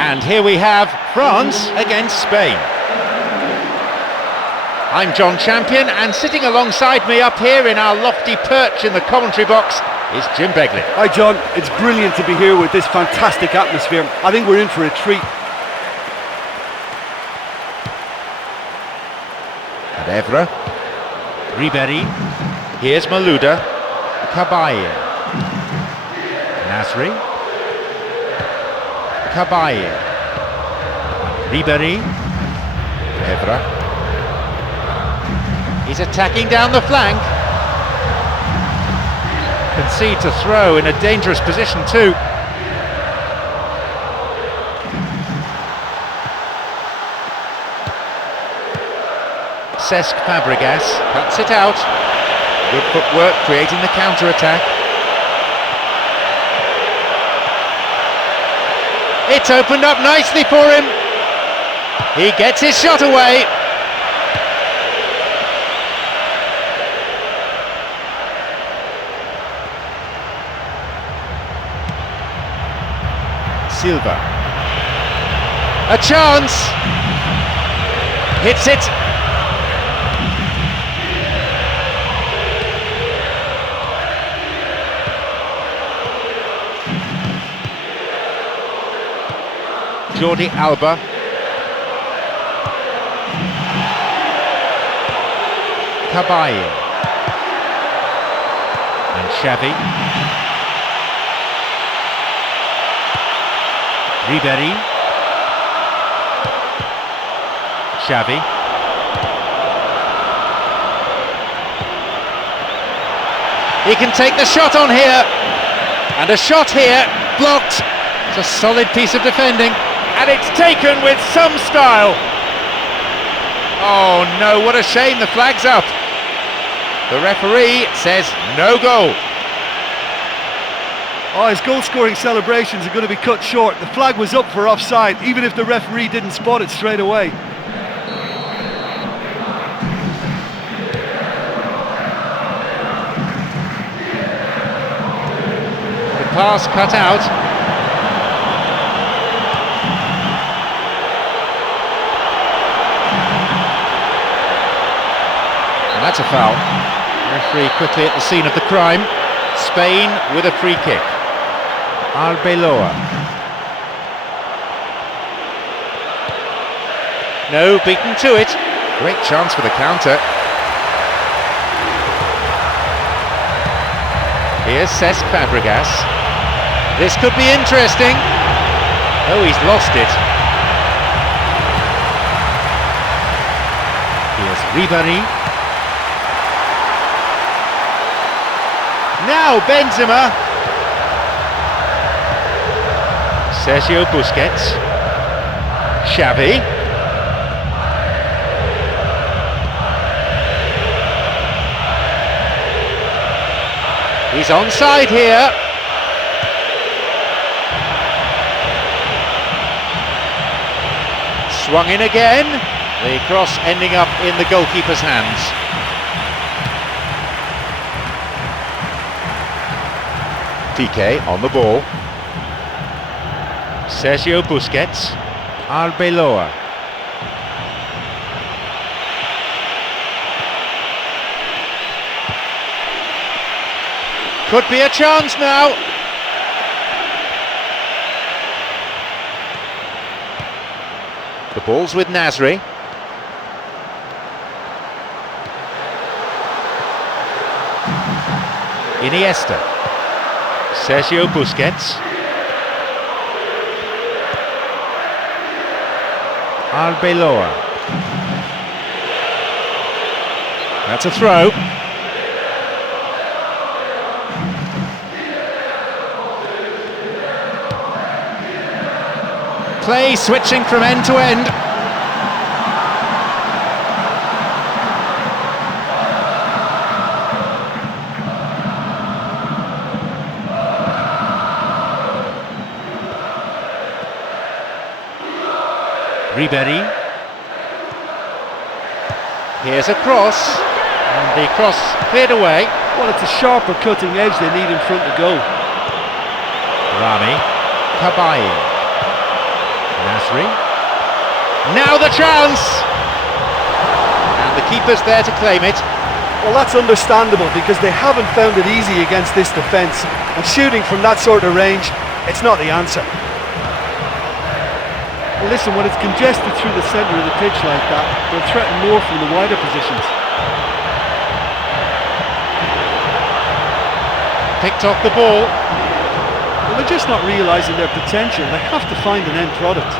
And here we have France against Spain. I'm John Champion, and sitting alongside me up here in our lofty perch in the commentary box is Jim Begley. Hi John, it's brilliant to be here with this fantastic atmosphere. I think we're in for a treat. And Evra, Ribéry, here's Malouda, Cabaye, Nasri, Cabaye, Ribéry, Evra. He's attacking down the flank. Concede to throw in a dangerous position too. Cesc Fabregas cuts it out. Good footwork creating the counter-attack. It's opened up nicely for him. He gets his shot away. Silva. A chance. Hits it. Jordi Alba. Cabaye. And Xavi. Ribéry. Xavi. He can take the shot on here. And a shot here, blocked. It's a solid piece of defending. And it's taken with some style. Oh no, what a shame, the flag's up. The referee says no goal. Oh, his goal-scoring celebrations are going to be cut short. The flag was up for offside, even if the referee didn't spot it straight away. The pass cut out. And that's a foul. Referee quickly at the scene of the crime. Spain with a free kick. Arbeloa. No, beaten to it. Great chance for the counter. Here's Cesc Fabregas. This could be interesting. Oh, he's lost it. Here's Ribéry. Now Benzema. Sergio Busquets. Xavi. He's onside here. Swung in again. The cross ending up in the goalkeeper's hands. Piqué on the ball. Sergio Busquets. Arbeloa. Could be a chance now. The ball's with Nasri. Iniesta. Sergio Busquets. Arbeloa. That's a throw. Play switching from end to end. Ribéry. Here's a cross, and the cross cleared away. Well, it's a sharper cutting edge they need in front to go. Rami. Cabaye. Nasri. Now the chance! And the keeper's there to claim it. Well, that's understandable because they haven't found it easy against this defence, and shooting from that sort of range, it's not the answer. Well, listen, when it's congested through the centre of the pitch like that, they'll threaten more from the wider positions. Picked off the ball. Well, they're just not realising their potential. They have to find an end product.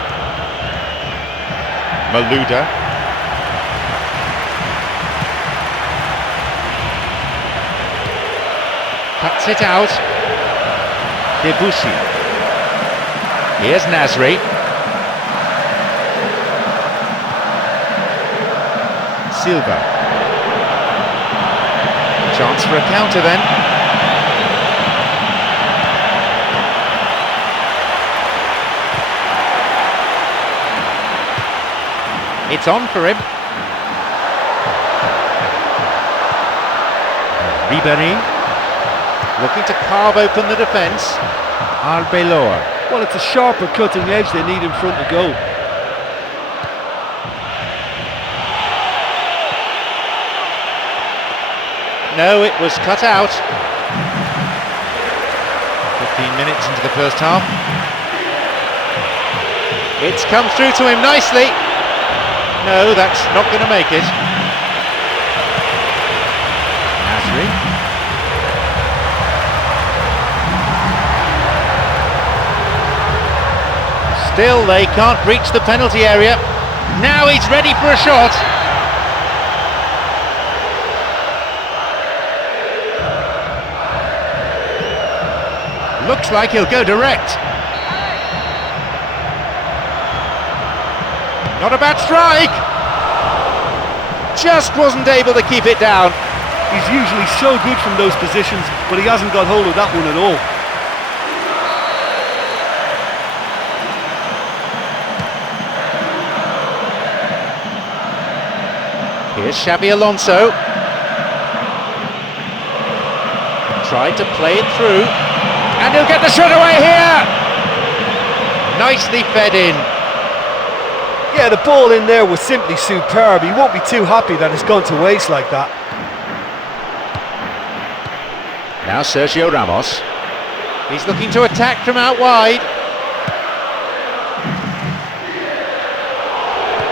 Malouda. Cuts it out. Debussy. Here's Nasri. Silva. Chance for a counter then. It's on for him. Ribéry. Looking to carve open the defence. Arbeloa. Well, it's a sharper cutting edge they need in front of goal. No, it was cut out. 15 minutes into the first half. It's come through to him nicely. No, that's not going to make it. Nasri. Still, they can't reach the penalty area. Now he's ready for a shot. Looks like he'll go direct. Not a bad strike. Just wasn't able to keep it down. He's usually so good from those positions, but he hasn't got hold of that one at all. Here's Xabi Alonso. Tried to play it through, and he'll get the shot away here. Nicely fed in. Yeah, the ball in there was simply superb. He won't be too happy that it's gone to waste like that. Now Sergio Ramos. He's looking to attack from out wide.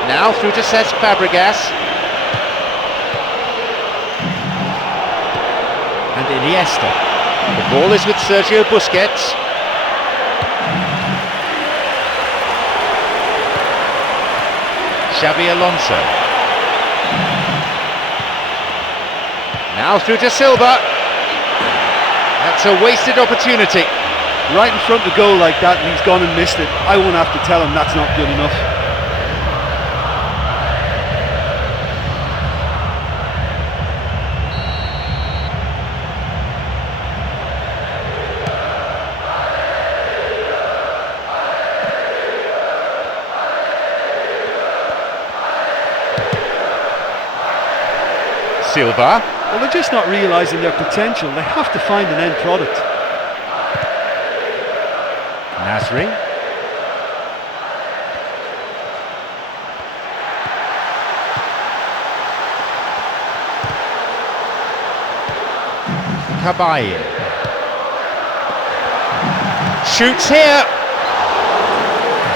Now through to Cesc Fabregas. And Iniesta. The ball is with Sergio Busquets. Xabi Alonso. Now through to Silva. That's a wasted opportunity. Right in front of goal like that, and he's gone and missed it. I won't have to tell him that's not good enough. Silva. Well, they're just not realising their potential. They have to find an end product. Nasri. Cabaye. Shoots here.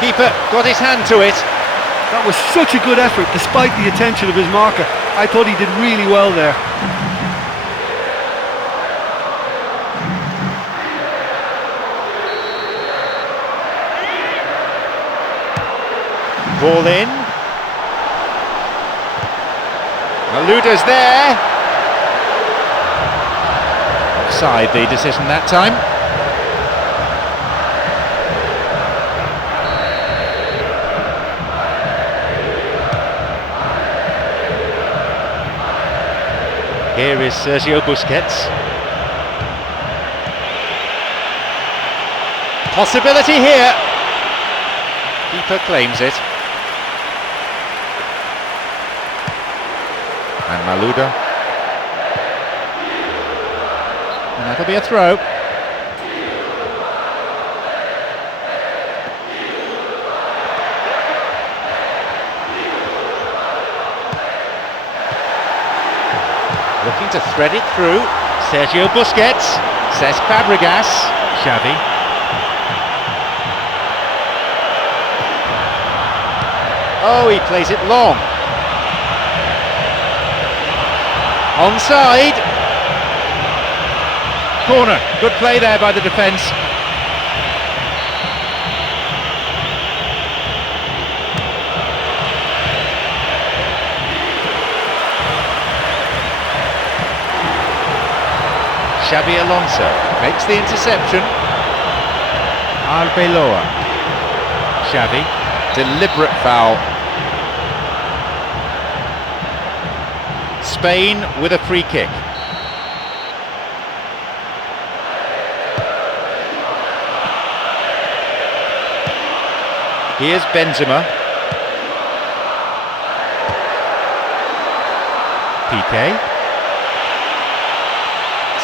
Keeper got his hand to it. That was such a good effort despite the attention of his marker. I thought he did really well there. Ball in. Malouda's there. Offside the decision that time. Here is Sergio Busquets. Possibility here. Keeper claims it. And Malouda. And that'll be a throw. Looking to thread it through. Sergio Busquets. Cesc Fabregas. Xavi. Oh, he plays it long. Onside. Corner. Good play there by the defence. Xabi Alonso makes the interception. Arbeloa. Xavi. Deliberate foul. Spain with a free kick. Here's Benzema. Piqué.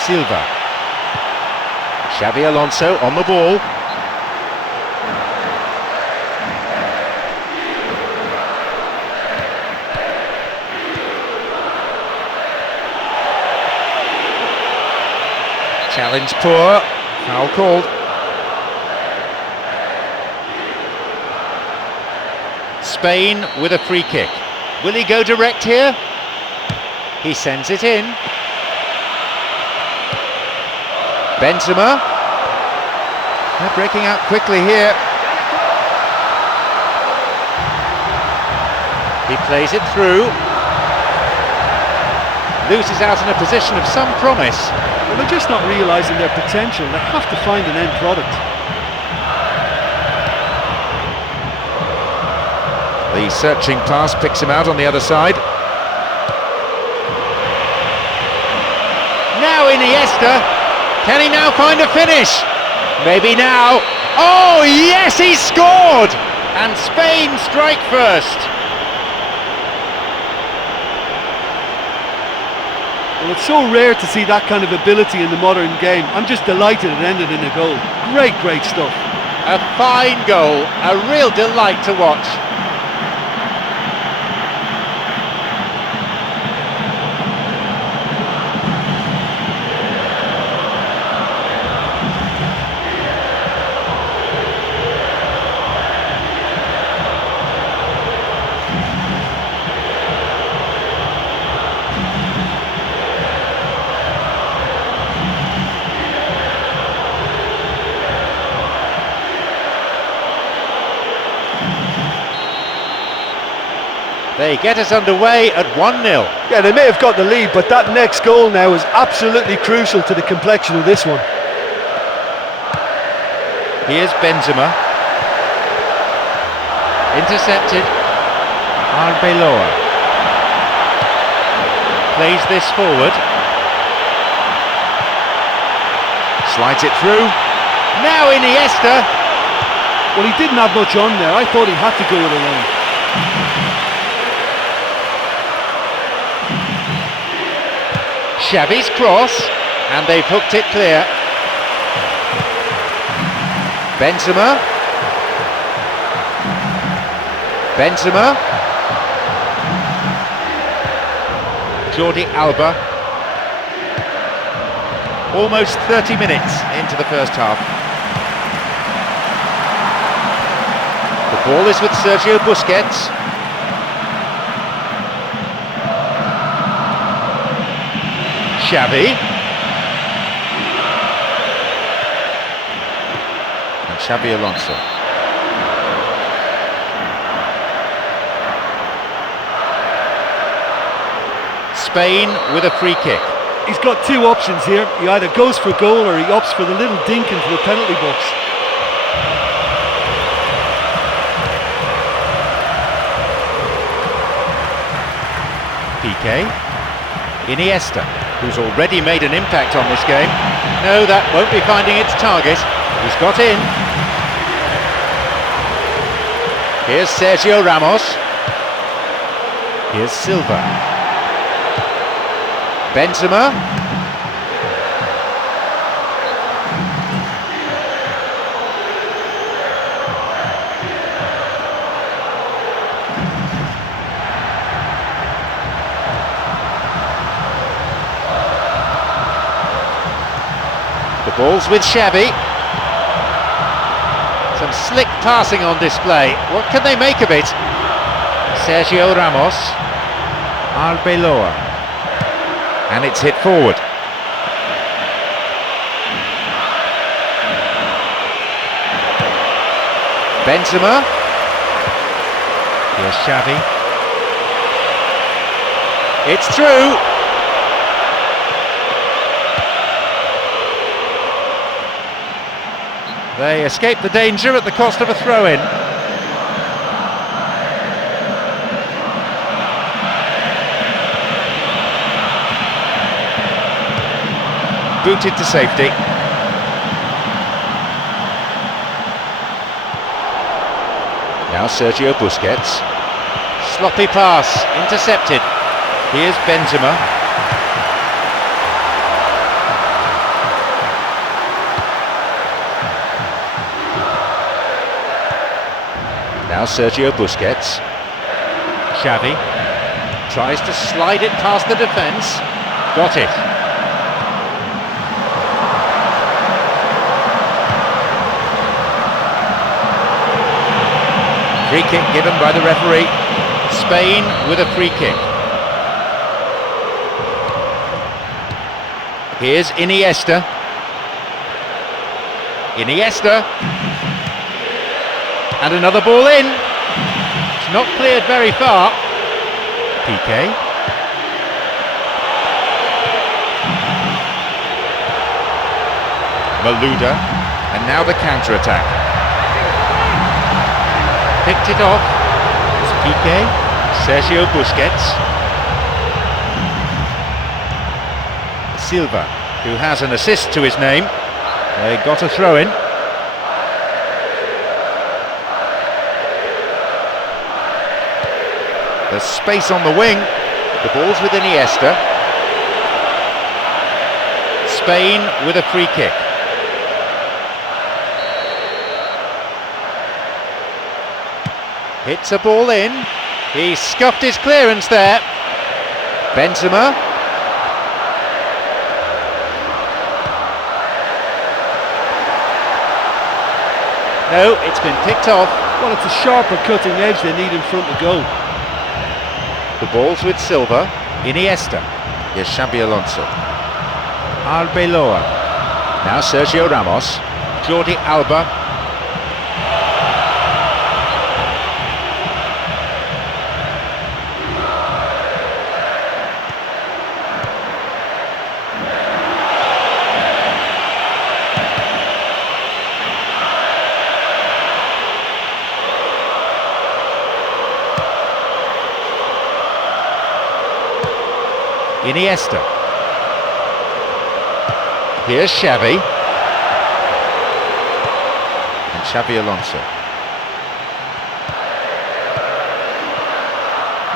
Silva. Xabi Alonso on the ball. Challenge poor. Foul called. Spain with a free kick. Will he go direct here? He sends it in. Benzema. They're breaking out quickly here. He plays it through. Loses out in a position of some promise. Well, they're just not realising their potential. They have to find an end product. The searching pass picks him out on the other side. Now Iniesta. Can he now find a finish? Maybe now. Oh yes, he scored! And Spain strike first. Well, it's so rare to see that kind of ability in the modern game. I'm just delighted it ended in a goal. Great stuff. A fine goal, a real delight to watch. They get us underway at 1-0. Yeah, they may have got the lead, but that next goal now is absolutely crucial to the complexion of this one. Here's Benzema. Intercepted. Arbeloa. Plays this forward. Slides it through. Now Iniesta. Well, he didn't have much on there. I thought he had to go it alone. Xavi's cross, and they've hooked it clear. Benzema. Benzema. Jordi Alba. Almost 30 minutes into the first half. The ball is with Sergio Busquets. Xavi. And Xabi Alonso. Spain with a free kick. He's got two options here. He either goes for goal or he opts for the little dink into the penalty box. Piqué. Iniesta, who's already made an impact on this game. No, that won't be finding its target. He's got in. Here's Sergio Ramos. Here's Silva. Benzema. Ball's with Xavi. Some slick passing on display. What can they make of it? Sergio Ramos. Arbeloa. And it's hit forward. Benzema. Here's Xavi. It's through. They escape the danger at the cost of a throw-in. Booted to safety. Now Sergio Busquets. Sloppy pass, intercepted. Here's Benzema. Now Sergio Busquets. Xavi tries to slide it past the defence. Got it. Free kick given by the referee. Spain with a free kick. Here's Iniesta. Iniesta. And another ball in. It's not cleared very far. Piqué. Malouda. And now the counter-attack. Picked it off. It's Piqué. Sergio Busquets. Silva, who has an assist to his name. They got a throw-in. There's space on the wing. The ball's with Iniesta. Spain with a free kick. Hits a ball in. He scuffed his clearance there. Benzema. No, it's been picked off. Well, it's a sharper cutting edge they need in front of goal. The ball's with Silva. Iniesta. Here's Xabi Alonso. Arbeloa. Now Sergio Ramos. Jordi Alba. Iniesta. Here's Xavi. And Xabi Alonso.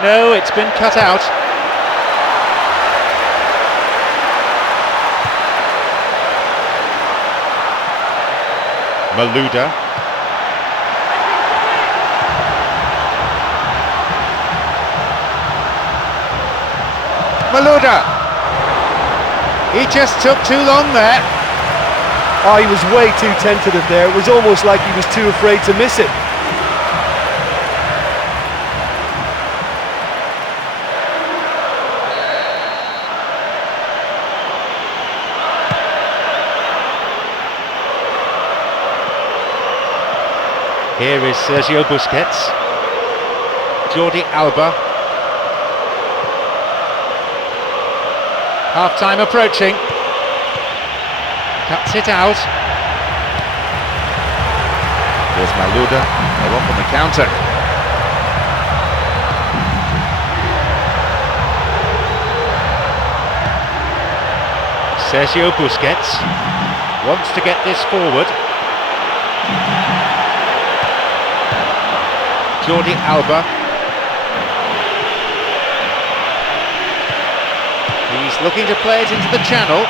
No, it's been cut out. Malouda. Malouda. He just took too long there. Oh, he was way too tentative there. It was almost like he was too afraid to miss it. Here is Sergio Busquets. Jordi Alba. Half-time approaching. Cuts it out. Here's Malouda. They're off on the counter. Sergio Busquets wants to get this forward. Jordi Alba. He's looking to play it into the channel.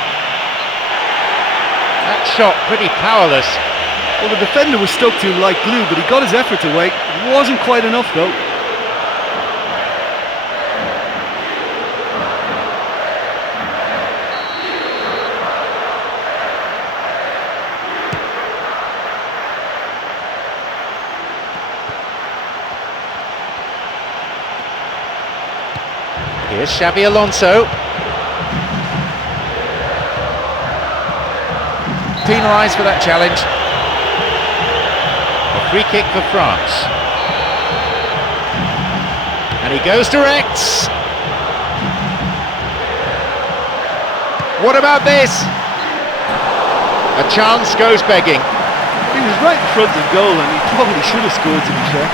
That shot pretty powerless. Well, the defender was stuck to him like glue, but he got his effort away. It wasn't quite enough, though. Here's Xabi Alonso. Penalised for that challenge. A free kick for France. And he goes direct. What about this? A chance goes begging. He was right in front of goal and he probably should have scored, to be fair.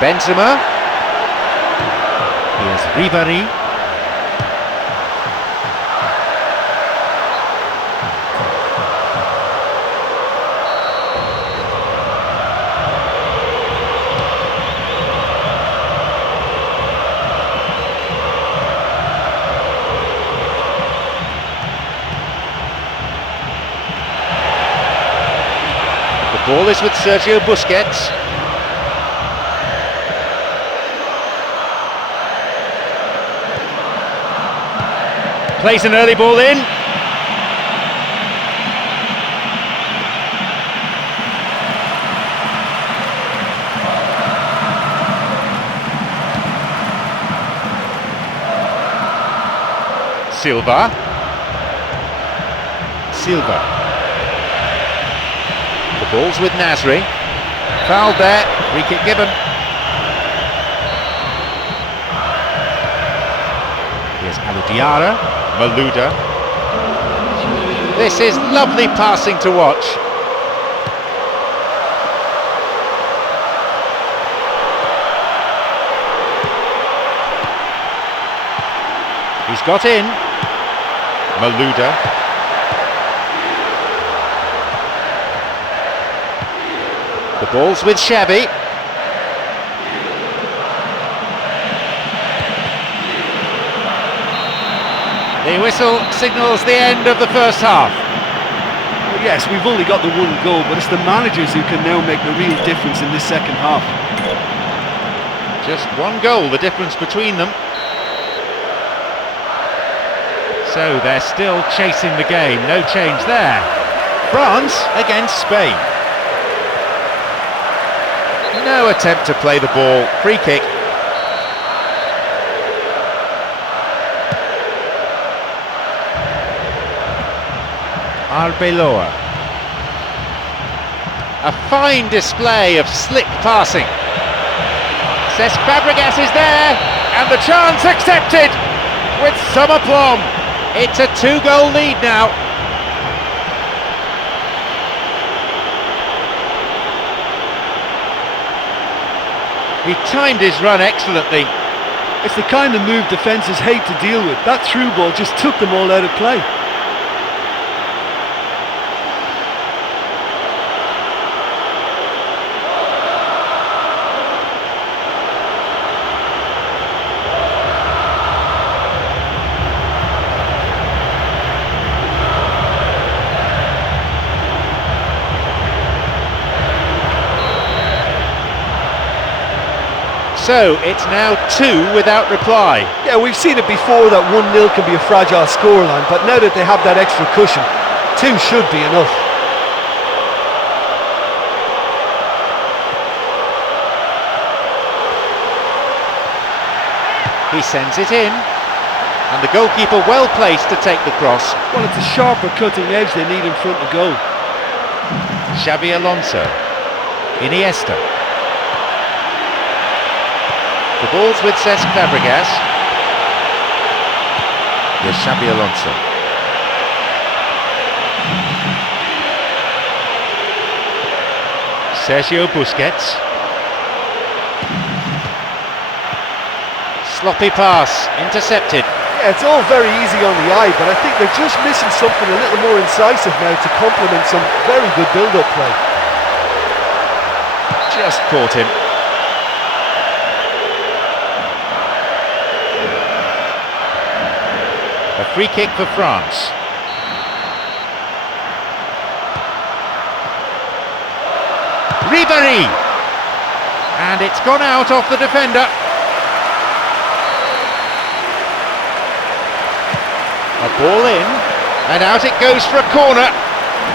Benzema. Here's Ribéry. The ball is with Sergio Busquets. Plays an early ball in. Silva. The ball's with Nasri. Fouled there. Free kick given. Here's Aludiara. Malouda. This is lovely passing to watch. He's got in. Malouda. The ball's with Xabi. The whistle signals the end of the first half. Well, yes, we've only got the one goal, but it's the managers who can now make the real difference in this second half. Just one goal, the difference between them. So they're still chasing the game, no change there. France against Spain. No attempt to play the ball, free kick. Arbeloa. A fine display of slick passing. Cesc Fabregas is there, and the chance accepted with some aplomb. It's a 2-goal lead now. He timed his run excellently. It's the kind of move defences hate to deal with. That through ball just took them all out of play. So it's now 2 without reply. Yeah, we've seen it before that 1-0 can be a fragile scoreline, but now that they have that extra cushion, 2 should be enough. He sends it in, and the goalkeeper well placed to take the cross. Well, it's a sharper cutting edge they need in front of goal. Xabi Alonso. Iniesta. The ball's with Cesc Fabregas. Here's Xabi Alonso. Sergio Busquets. Sloppy pass, intercepted. Yeah, it's all very easy on the eye, but I think they're just missing something a little more incisive now to complement some very good build-up play. Just caught him. A free kick for France. Ribéry! And it's gone out off the defender. Ball in, and out it goes for a corner.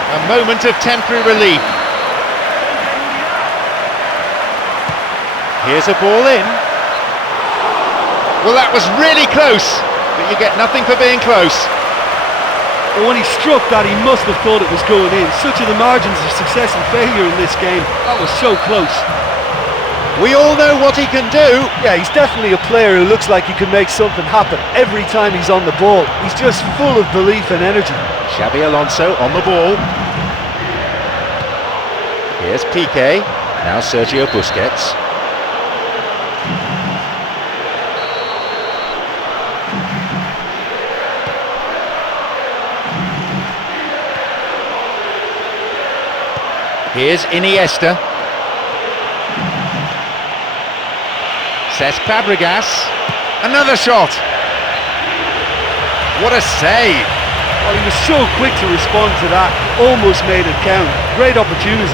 A moment of temporary relief. Here's a ball in. Well, that was really close, but you get nothing for being close. But when he struck that, he must have thought it was going in. Such are the margins of success and failure in this game. That was so close. We all know what he can do. Yeah, he's definitely a player who looks like he can make something happen every time he's on the ball. He's just full of belief and energy. Xabi Alonso on the ball. Here's Piqué, now Sergio Busquets. Here's Iniesta. Cesc Fabregas. Another shot. What a save. Well, he was so quick to respond to that. Almost made it count. Great opportunity.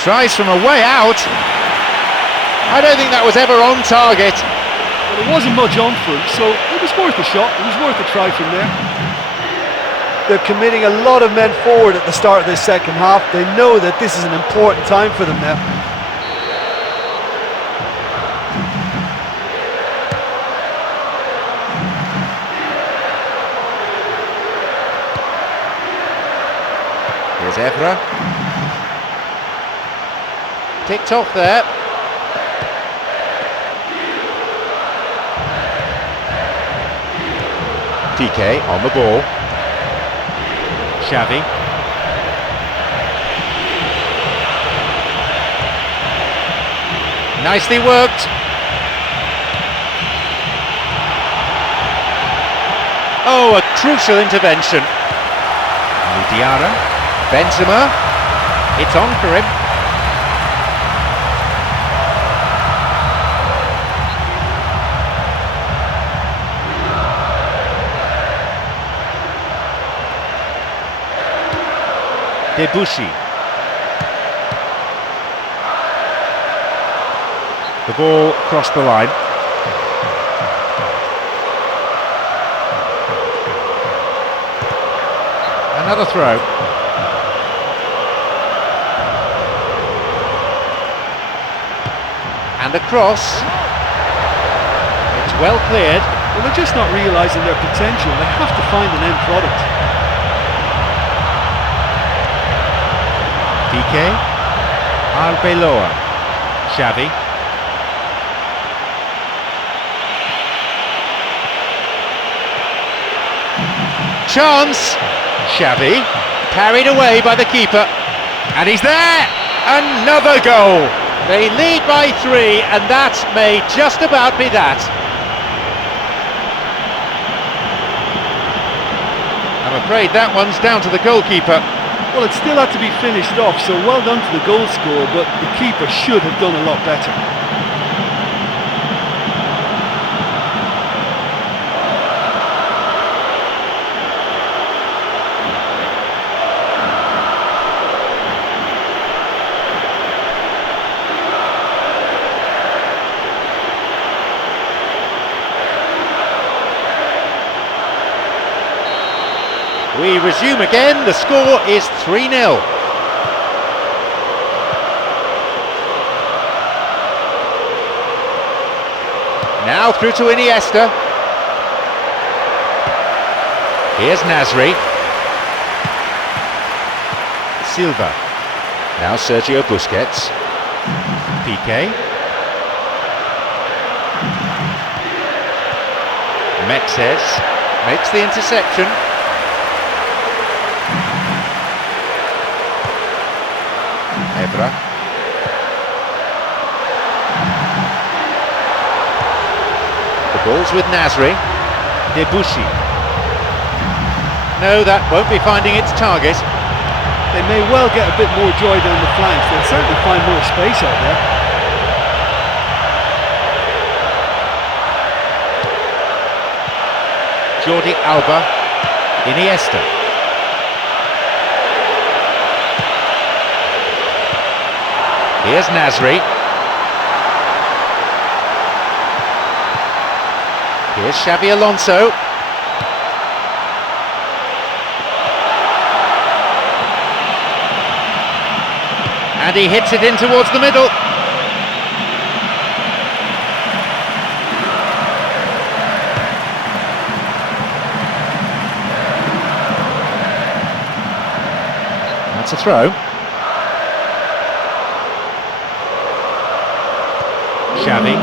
Tries from a way out. I don't think that was ever on target. Well, there wasn't much on for him, so it was worth a shot. It was worth a try from there. They're committing a lot of men forward at the start of this second half. They know that this is an important time for them now. Here's Evra. Ticked off there. Piqué on the ball. Xavi. Nicely worked. Oh, a crucial intervention. Diarra. Benzema. It's on for him. Debussy. The ball crossed the line. Another throw. And a cross. It's well cleared. Well, they're just not realising their potential. They have to find an end product. Piqué, Arbeloa, Xavi. Chance, Xavi, carried away by the keeper, and he's there! Another goal! They lead by 3, and that may just about be that. I'm afraid that one's down to the goalkeeper. Well, it still had to be finished off, so well done to the goal scorer, but the keeper should have done a lot better. We resume again, the score is 3-0. Now through to Iniesta. Here's Nasri. Silva. Now Sergio Busquets. Piqué. Mexes makes the interception. Evra. The ball's with Nasri. Debussy. No, that won't be finding its target. They may well get a bit more joy down the flanks. They'll certainly find more space out there. Jordi Alba. Iniesta. Here's Nasri. Here's Xabi Alonso. And he hits it in towards the middle. That's a throw. Xavi.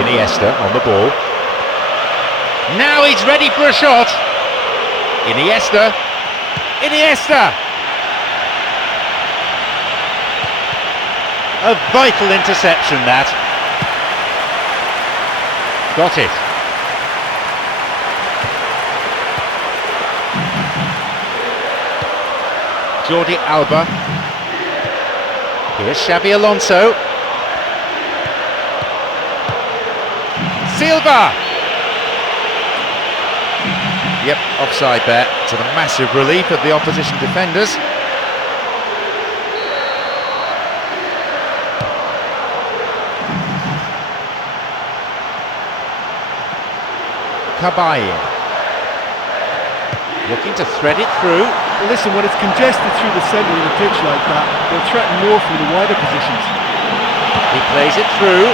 Iniesta on the ball. Now he's ready for a shot. Iniesta. Iniesta! A vital interception, that. Got it. Jordi Alba. Here's Xabi Alonso. Silva! Yep, offside there, to the massive relief of the opposition defenders. Cabaye. Looking to thread it through. Well, listen, when it's congested through the centre of the pitch like that, they'll threaten more from the wider positions. He plays it through.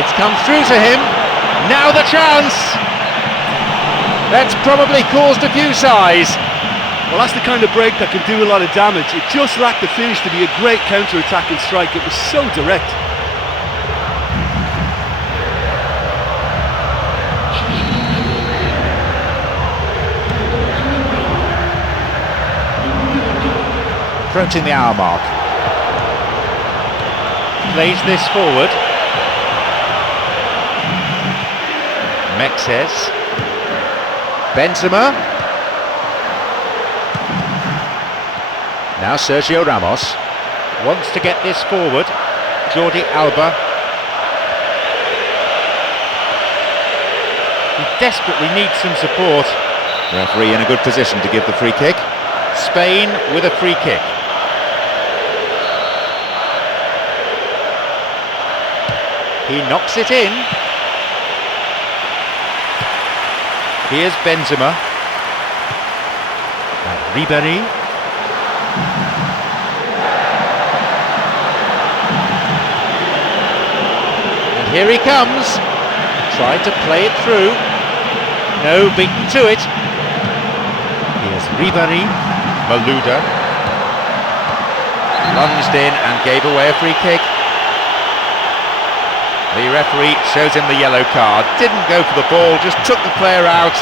It's come through to him. Now the chance! That's probably caused a few sighs. Well, that's the kind of break that can do a lot of damage. It just lacked the finish to be a great counter-attacking strike. It was so direct. Approaching the hour mark. Plays this forward. Mexes. Benzema. Now Sergio Ramos wants to get this forward. Jordi Alba. He desperately needs some support. Referee in a good position to give the free kick. Spain with a free kick. He knocks it in. Here's Benzema. Ribéry. And here he comes. Tried to play it through. No, beaten to it. Here's Ribéry. Malouda. Lunged in and gave away a free kick. The referee shows him the yellow card. Didn't go for the ball, just took the player out.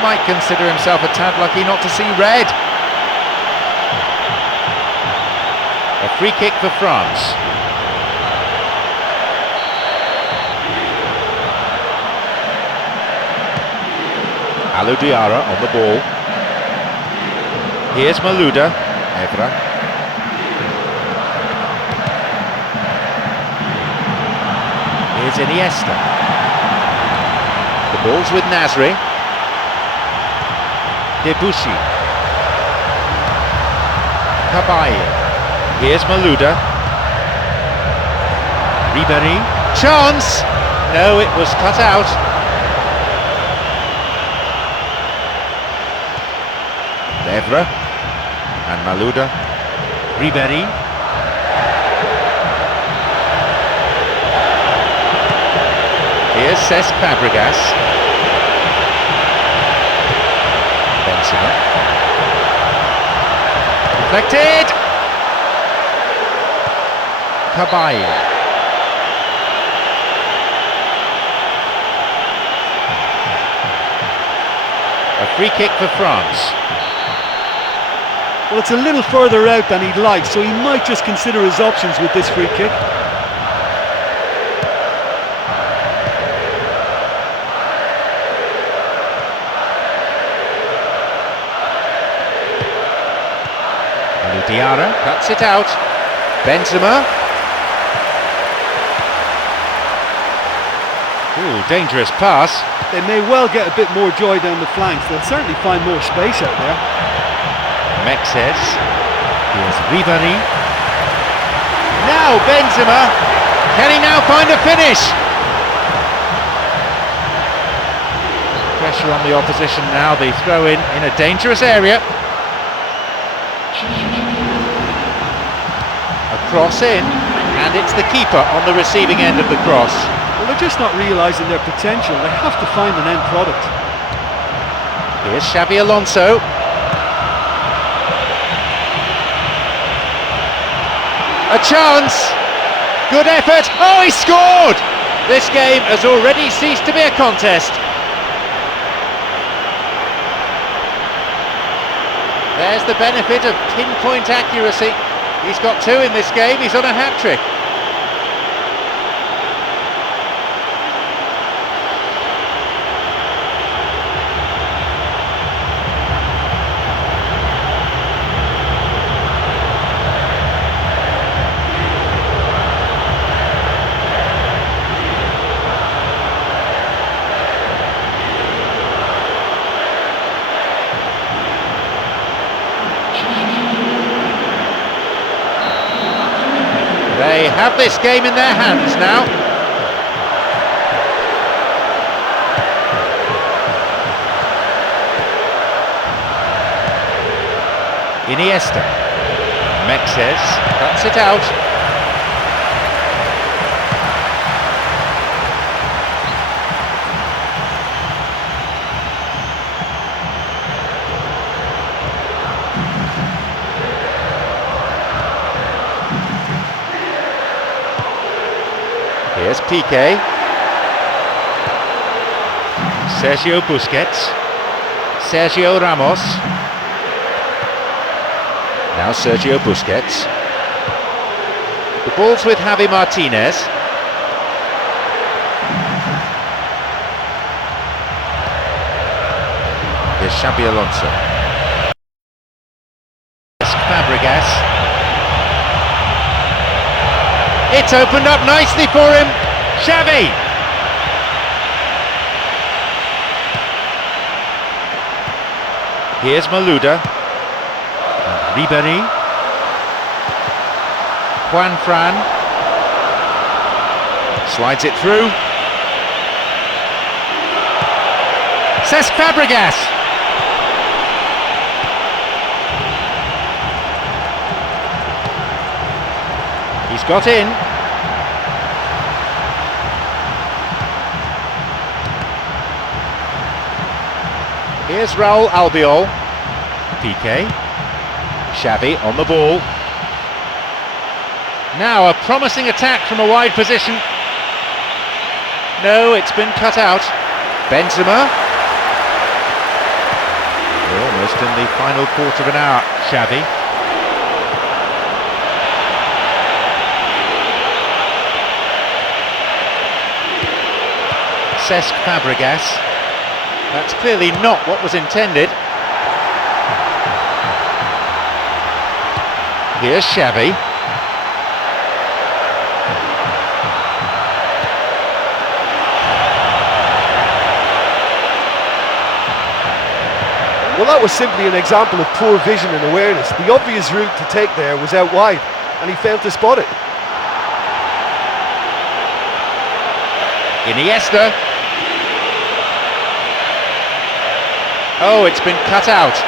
Might consider himself a tad lucky not to see red. A free kick for France. Alou Diarra on the ball. Here's Malouda. Evra. Here's Iniesta. The ball's with Nasri. Debussy. Cabaye. Here's Malouda. Ribéry. Chance! No, it was cut out. Evra. And Malouda. Ribéry. Here's Cesc Fabregas. Benzema. Deflected. Cabaye. A free kick for France. Well, it's a little further out than he'd like, so he might just consider his options with this free kick. Diarra cuts it out. Benzema. Ooh, dangerous pass. They may well get a bit more joy down the flanks. They'll certainly find more space out there. Mexes. Here's Ribéry. Now Benzema. Can he now find a finish? Pressure on the opposition now. They throw in a dangerous area. A cross in, and it's the keeper on the receiving end of the cross. Well, they're just not realising their potential. They have to find an end product. Here's Xabi Alonso. A chance. Good effort. Oh, he scored! This game has already ceased to be a contest. There's the benefit of pinpoint accuracy. He's got 2 in this game. He's on a hat-trick. They have this game in their hands now. Iniesta. Mexes cuts it out. Here's Piqué. Sergio Busquets. Sergio Ramos. Now Sergio Busquets. The ball's with Javi Martinez. Here's Xabi Alonso. Fabregas. It's opened up nicely for him. Xavi. Here's Malouda. Ribéry. Juan slides it through. Cesc Fabregas. He's got in. Here's Raul Albiol. Piqué. Xavi on the ball. Now a promising attack from a wide position. No, it's been cut out. Benzema. We're almost in the final quarter of an hour. Xavi. Cesc Fabregas. That's clearly not what was intended. Here's Xavi. Well, that was simply an example of poor vision and awareness. The obvious route to take there was out wide, and he failed to spot it. Iniesta. Oh, it's been cut out.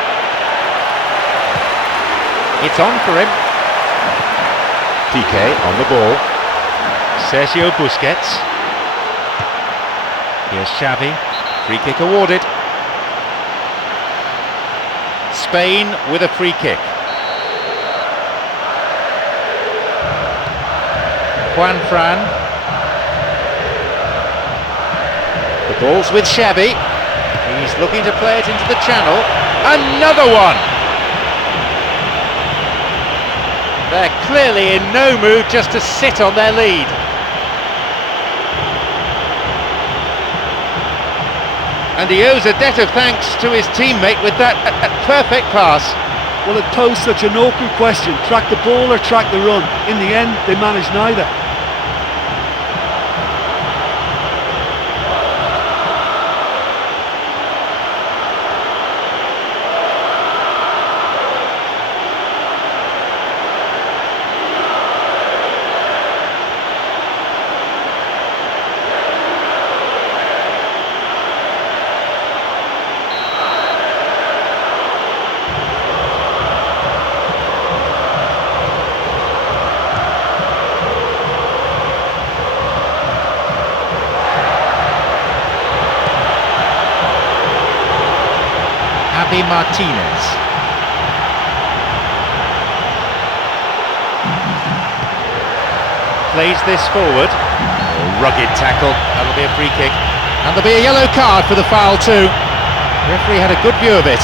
It's on for him. Piqué on the ball. Sergio Busquets. Here's Xavi. Free kick awarded. Spain with a free kick. Juan. The ball's with Xavi. He's looking to play it into the channel. Another one! They're clearly in no mood just to sit on their lead. And he owes a debt of thanks to his teammate with that perfect pass. Well, it posed such an awkward question. Track the ball or track the run? In the end, they managed neither. Javi Martinez. Plays this forward. Oh, rugged tackle. That'll be a free kick. And there'll be a yellow card for the foul too. Referee had a good view of it.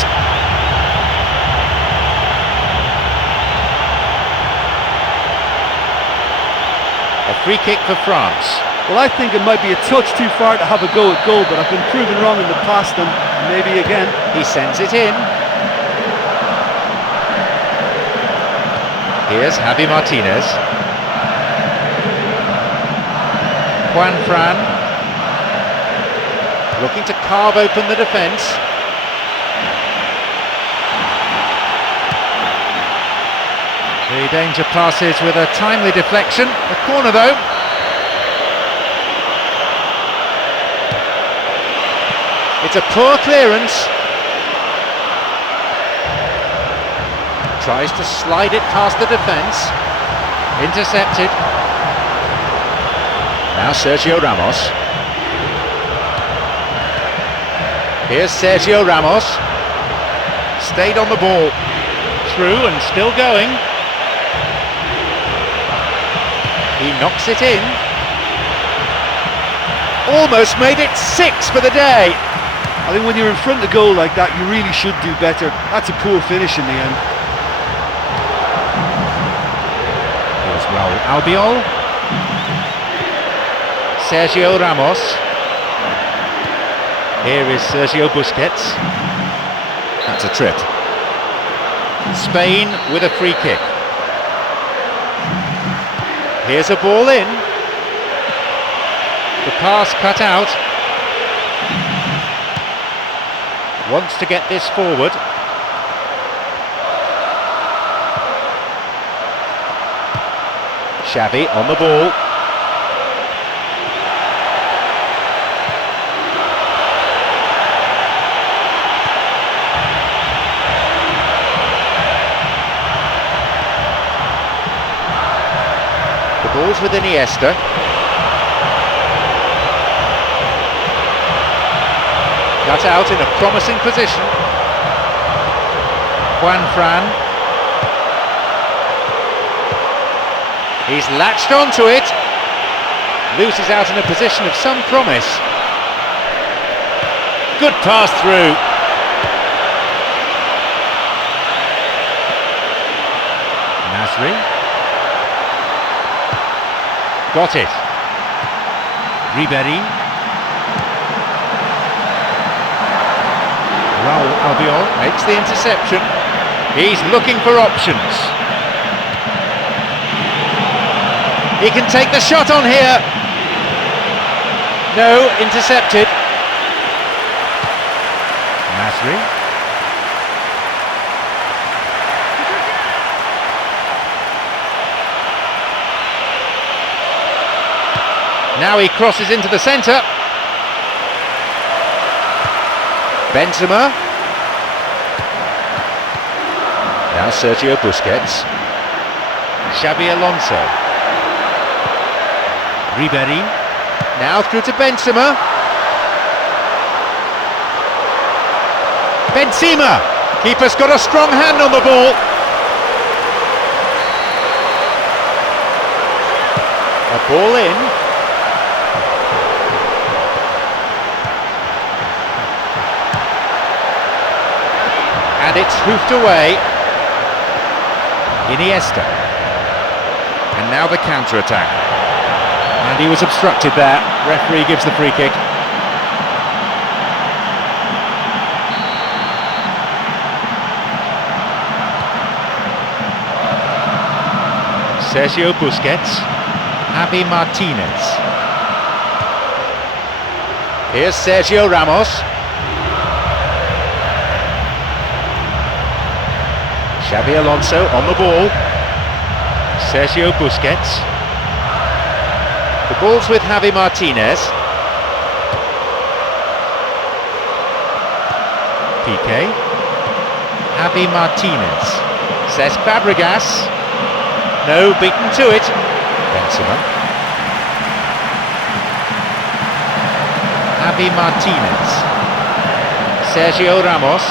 A free kick for France. Well, I think it might be a touch too far to have a go at goal, but I've been proven wrong in the past, and maybe again. He sends it in. Here's Javi Martinez. Juan Fran looking to carve open the defence. The danger passes with a timely deflection. A corner though. It's a poor clearance. Tries to slide it past the defence. Intercepted. Now Sergio Ramos. Here's Sergio Ramos. Stayed on the ball. Through and still going. He knocks it in. Almost made it 6 for the day. I think when you're in front of goal like that, you really should do better. That's a poor finish in the end. Here's Raul Albiol. Sergio Ramos. Here is Sergio Busquets. That's a trip. Spain with a free kick. Here's a ball in. The pass cut out. Wants to get this forward. Xavi on the ball. The ball's with Iniesta. Cut out in a promising position. Juan Fran. He's latched onto it. Loses out in a position of some promise. Good pass through. Nasri. Got it. Ribéry. Raul Albiol makes the interception. He's looking for options. He can take the shot on here. No, intercepted. Nasri. Now he crosses into the centre. Benzema. Now Sergio Busquets. Xabi Alonso. Ribéry. Now through to Benzema. Benzema. Keeper's got a strong hand on the ball. A ball in. And it's hoofed away. Iniesta. And now the counter-attack. And he was obstructed there. Referee gives the free kick. Sergio Busquets. Javi Martinez. Here's Sergio Ramos. Xabi Alonso on the ball. Sergio Busquets. The ball's with Javi Martinez. Piqué. Javi Martinez. Cesc Fabregas. No, beaten to it. Benzema. Javi Martinez. Sergio Ramos.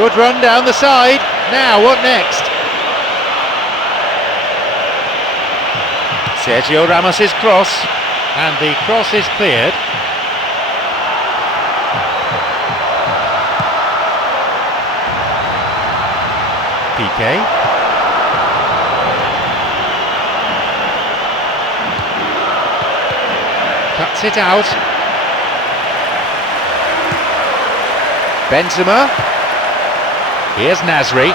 Good run down the side. Now, what next? Sergio Ramos's cross, and the cross is cleared. Piqué. Cuts it out. Benzema. Here's Nasri.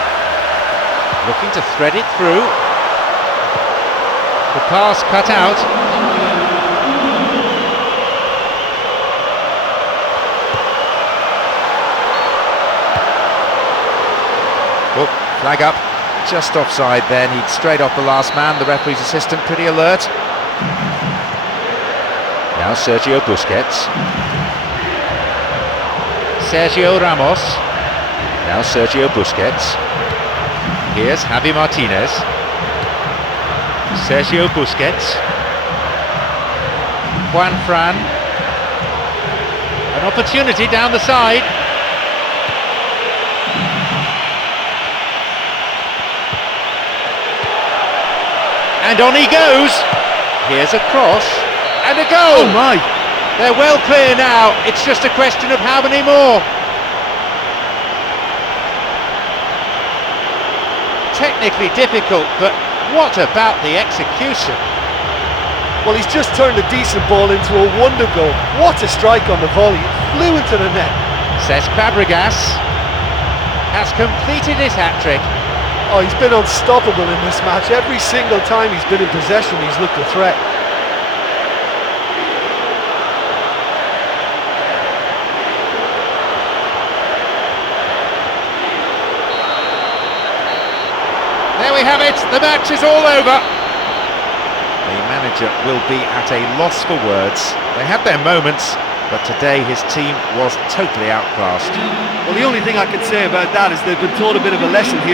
Looking to thread it through. The pass cut out. Oh, flag up. Just offside then. He'd straight off the last man. The referee's assistant pretty alert. Now Sergio Busquets. Sergio Ramos. Now Sergio Busquets. Here's Javi Martinez. Sergio Busquets. Juan Fran. An opportunity down the side. And on he goes. Here's a cross. And a goal! Oh my! They're well clear now, it's just a question of how many more. Technically difficult, but what about the execution? Well, he's just turned a decent ball into a wonder goal. What a strike on the volley, it flew into the net. Cesc Fabregas has completed his hat-trick. Oh, he's been unstoppable in this match. Every single time he's been in possession, he's looked a threat. There we have it, the match is all over. The manager will be at a loss for words. They had their moments, but today his team was totally outclassed. Well, the only thing I can say about that is they've been taught a bit of a lesson here.